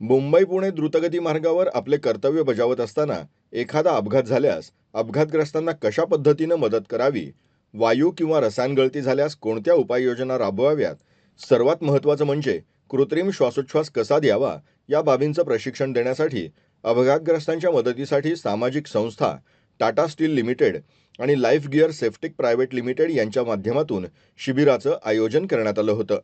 मुंबई पुणे द्रुतगती मार्गावर आपले कर्तव्य बजावत असताना एखादा अपघात झाल्यास अपघातग्रस्तांना कशा पद्धतीनं मदत करावी? वायू किंवा रसायन गळती झाल्यास कोणत्या उपाययोजना राबवाव्यात? सर्वात महत्त्वाचं म्हणजे कृत्रिम श्वासोच्छ्वास कसा द्यावा? या बाबींचं प्रशिक्षण देण्यासाठी अपघातग्रस्तांच्या मदतीसाठी सामाजिक संस्था टाटा स्टील लिमिटेड आणि लाईफ गिअर सेफ्टिक प्रायव्हेट लिमिटेड यांच्या माध्यमातून शिबिराचं आयोजन करण्यात आलं होतं.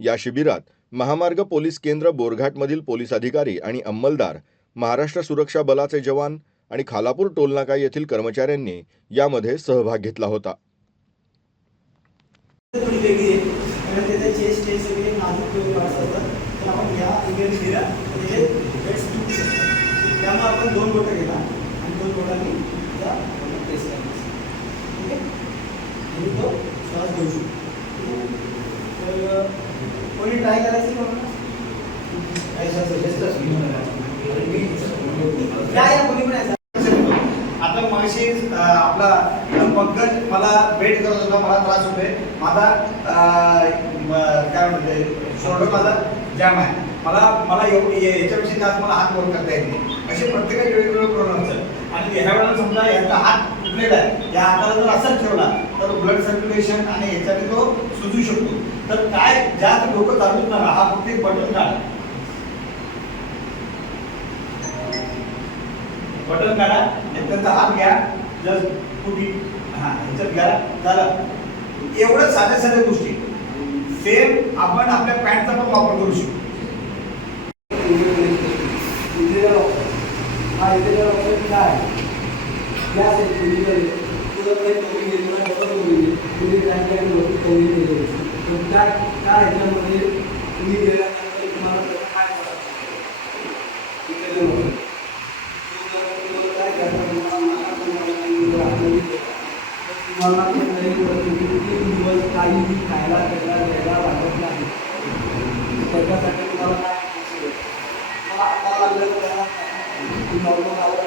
या शिबिरात महामार्ग पोलीस केंद्र बोरघाटमधील पोलीस अधिकारी आणि अंमलदार महाराष्ट्र सुरक्षा बलाचे जवान आणि खालापूर टोलनाका येथील कर्मचाऱ्यांनी यामध्ये सहभाग घेतला होता. थोडी दोन काय करायचं आता? मगाशी आपला पंकज मला भेट करत होता मला त्रास होतोय. माझा काय म्हणते शोल्डर माझा जॅम आहे. मला मला एवढी याच्यापेक्षा जास्त मला हात वर करता येत नाही. असे प्रत्येकाचे वेगवेगळे प्रॉब्लेम असतात. आणि ह्या वेळेला समजा याचा हात तुटलेला आहे. या हाताला जर असाच ठेवला तर ब्लड सर्क्युलेशन आणि याच्याने तो सुजू शकतो. तर काय जास्त लोक चालूच हा फक्त एक बटन काढा. बटन काढा आणि त्यांचा हात घ्या जर कुठे हा ह्याच्यात घ्या. झालं एवढं साध्या साध्या गोष्टी. सेम आपण आपल्या पॅन्टचा पण वापर करू शकतो. यासाठी कोणीकडे तुला काही कमी गेली मला कसं कमी तुम्ही बँकेकडे लोक कमी गेले पण त्या त्या ह्याच्यामध्ये तुम्ही गेल्यानंतर तुम्हाला काय तुम्हाला तीन दिवस काहीही खायला त्याला द्यायला लागत नाही त्याच्यासाठी तुम्हाला काय आता लागलं तुम्हाला